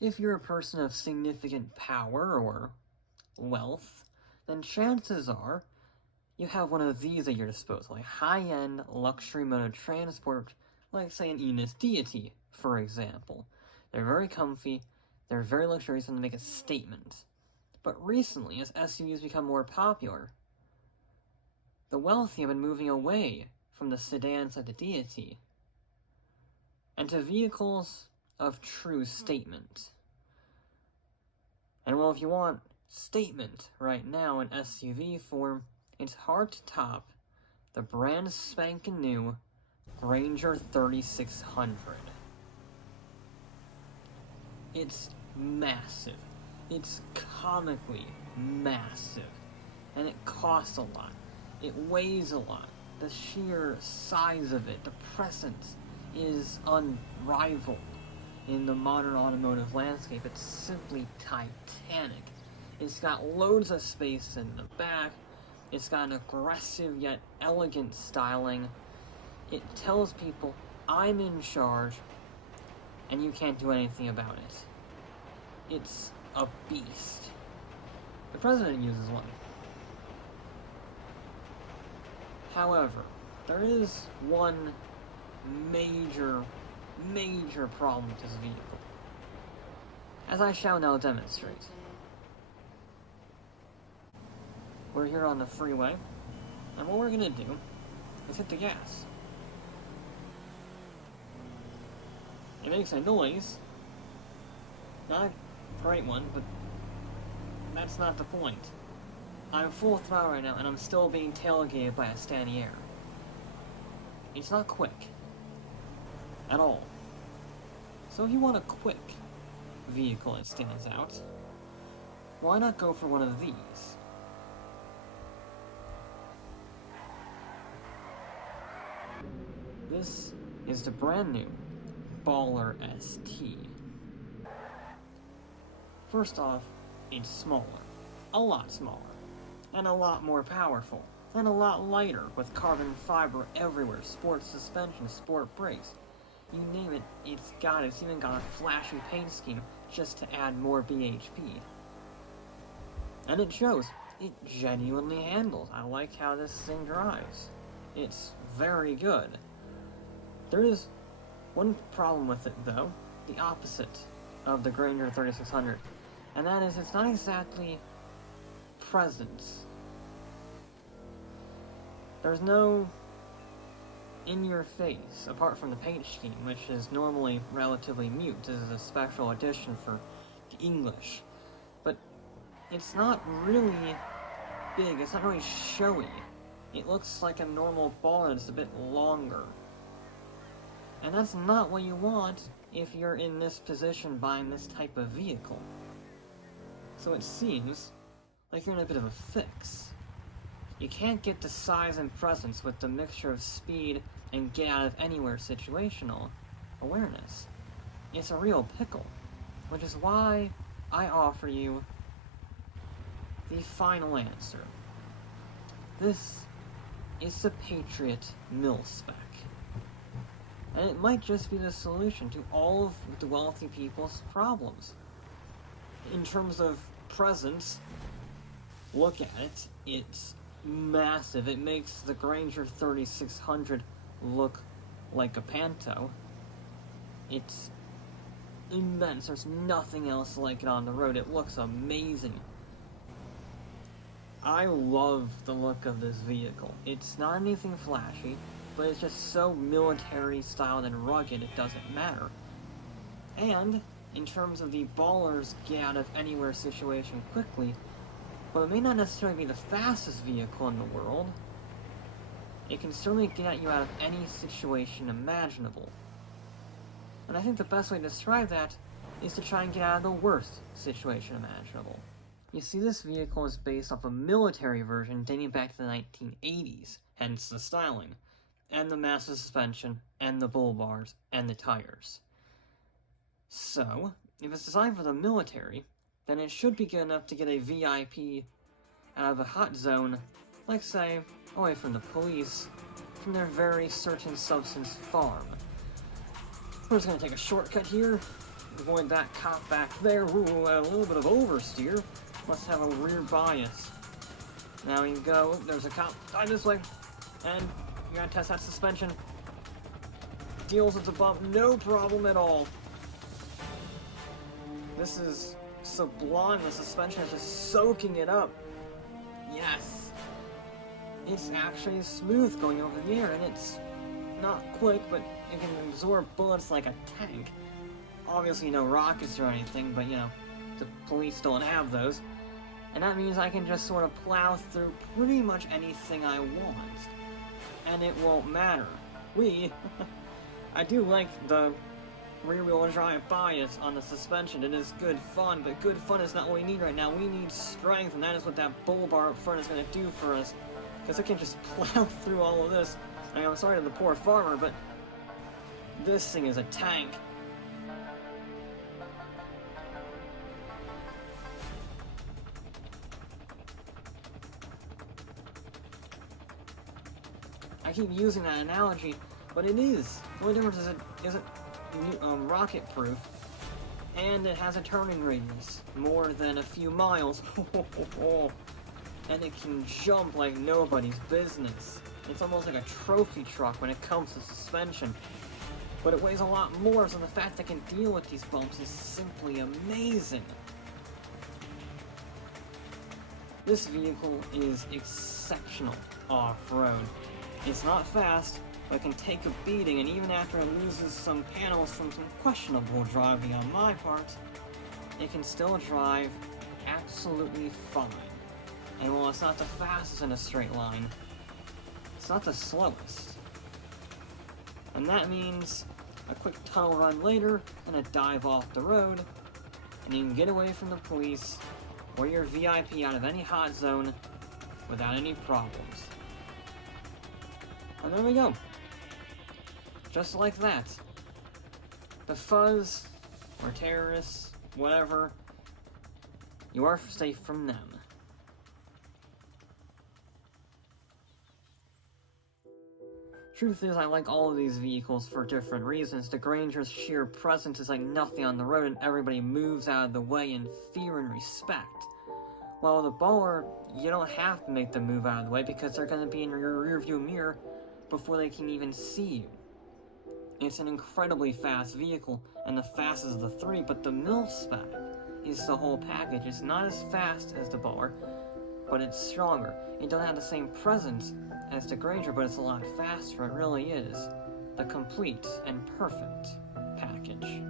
If you're a person of significant power or wealth, then chances are you have one of these at your disposal, a high-end luxury mode of transport, like say an Enos Deity, for example. They're very comfy, they're very luxurious, and they make a statement. But recently, as SUVs become more popular, the wealthy have been moving away from the sedans like the Deity and to vehicles of true statement. And well, if you want statement right now in SUV form, it's hard to top the brand spanking new Granger 3600. It's massive. It's comically massive. And it costs a lot. It weighs a lot. The sheer size of it, the presence, is unrivaled in the modern automotive landscape. It's simply titanic. It's got loads of space in the back. It's got an aggressive yet elegant styling. It tells people, I'm in charge, and you can't do anything about it. It's a beast. The president uses one. However, there is one major problem with this vehicle, as I shall now demonstrate. We're here on the freeway, and what we're gonna do is hit the gas. It makes a noise, not a great one, but that's not the point. I'm full throttle right now, and I'm still being tailgated by a Stanier. It's not quick. At all. So if you want a quick vehicle that stands out, why not go for one of these? This is the brand new Baller ST. First off, it's smaller. A lot smaller. And a lot more powerful. And a lot lighter, with carbon fiber everywhere, sport suspension, sport brakes. You name it, it's got it. It's even got a flashy paint scheme just to add more BHP. And it shows. It genuinely handles. I like how this thing drives. It's very good. There is one problem with it, though, the opposite of the Granger 3600, and that is it's not exactly presence. There's no in-your-face, apart from the paint scheme, which is normally relatively mute. This is a special edition for the English. But it's not really big, it's not really showy. It looks like a normal ball and it's a bit longer. And that's not what you want if you're in this position buying this type of vehicle. So it seems like you're in a bit of a fix. You can't get the size and presence with the mixture of speed and get-out-of-anywhere situational awareness. It's a real pickle, which is why I offer you the final answer. This is the Patriot Mil-Spec. And it might just be the solution to all of the wealthy people's problems. In terms of presence, look at it, it's massive. It makes the Granger 3600 look like a Panto. It's immense. There's nothing else like it on the road. It looks amazing. I love the look of this vehicle. It's not anything flashy, but it's just so military-styled and rugged it doesn't matter. And, in terms of the baller's get-out-of-anywhere situation quickly, while it may not necessarily be the fastest vehicle in the world, it can certainly get you out of any situation imaginable. And I think the best way to describe that is to try and get out of the worst situation imaginable. You see, this vehicle is based off a military version dating back to the 1980s, hence the styling, and the massive suspension, and the bull bars, and the tires. So, if it's designed for the military, then it should be good enough to get a VIP out of a hot zone, like say, away from the police, from their very certain substance farm. We're just gonna take a shortcut here, avoid that cop back there. Ooh, a little bit of oversteer. Must have a rear bias. Now you go, there's a cop, die this way. And you gotta test that suspension. Deals with the bump, no problem at all. This is sublime, the suspension is just soaking it up. Yes! It's actually smooth going over the air, and it's not quick, but it can absorb bullets like a tank. Obviously no rockets or anything, but you know, the police don't have those. And that means I can just sort of plow through pretty much anything I want. And it won't matter. I do like the rear-wheel drive bias on the suspension. It is good fun, but good fun is not what we need right now. We need strength, and that is what that bull bar up front is going to do for us. Because it can just plow through all of this. I mean, I'm sorry to the poor farmer, but this thing is a tank. I keep using that analogy, but it is. The only difference is it isn't rocket-proof, and it has a turning radius, more than a few miles, and it can jump like nobody's business. It's almost like a trophy truck when it comes to suspension, but it weighs a lot more, so the fact that it can deal with these bumps is simply amazing. This vehicle is exceptional off-road. It's not fast, but it can take a beating, and even after it loses some panels from some questionable driving on my part, it can still drive absolutely fine. And while it's not the fastest in a straight line, it's not the slowest. And that means a quick tunnel run later, and a dive off the road, and you can get away from the police, or your VIP out of any hot zone, without any problems. And there we go. Just like that. The fuzz, or terrorists, whatever, you are safe from them. Truth is, I like all of these vehicles for different reasons. The Granger's sheer presence is like nothing on the road, and everybody moves out of the way in fear and respect. While the Bowler, you don't have to make them move out of the way because they're going to be in your rearview mirror before they can even see you. It's an incredibly fast vehicle, and the fastest of the three, but the Mil-Spec is the whole package. It's not as fast as the Bowler, but it's stronger. It doesn't have the same presence as the Granger, but it's a lot faster. It really is the complete and perfect package.